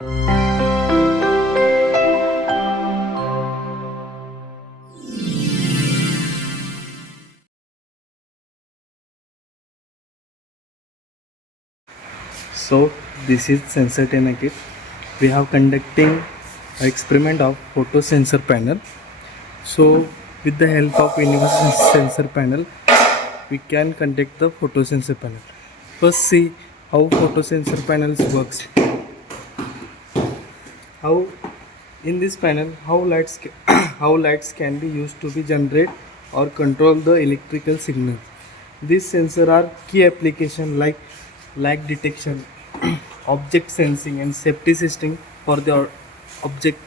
So this is sensor 10 kit. We have conducting experiment of photo sensor panel. So with the help of universal sensor panel, we can conduct the photo sensor panel. First see how photo sensor panels works. How in this panel how lights can be used to be generate or control the electrical signal. These sensors are key application like lag detection, object sensing and safety system for the object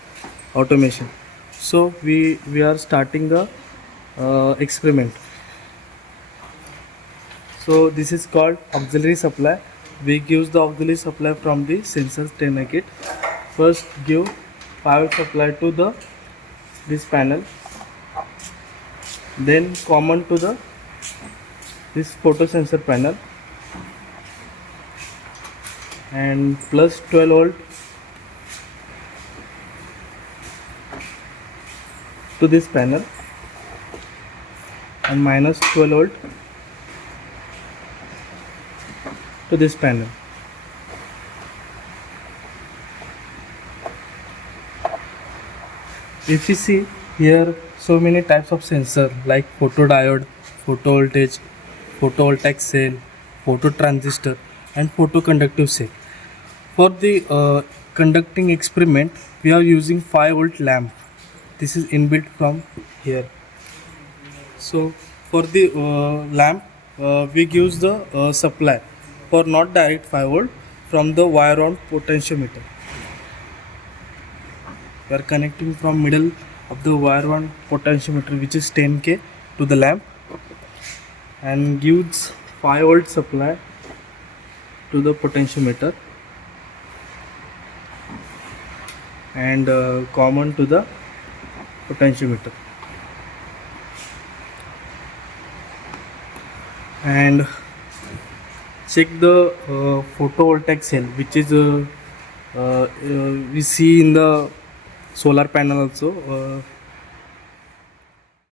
automation. So we are starting the experiment. So this is called auxiliary supply. We give the auxiliary supply from the sensors 10 kit. First give power supply to this panel, then common to this photo sensor panel, and plus 12 volt to this panel and minus 12 volt to this panel. If you see here, so many types of sensor like photodiode, photovoltage, photovoltaic cell, phototransistor and photoconductive cell. For the conducting experiment, we are using 5 volt lamp. This is inbuilt from here. So for the lamp, we use the supply for not direct 5 volt from the wire on potentiometer. We are connecting from middle of the wire one potentiometer, which is 10K, to the lamp, and gives 5 volt supply to the potentiometer and common to the potentiometer. And check the photovoltaic cell, which is we see in the solar panel also.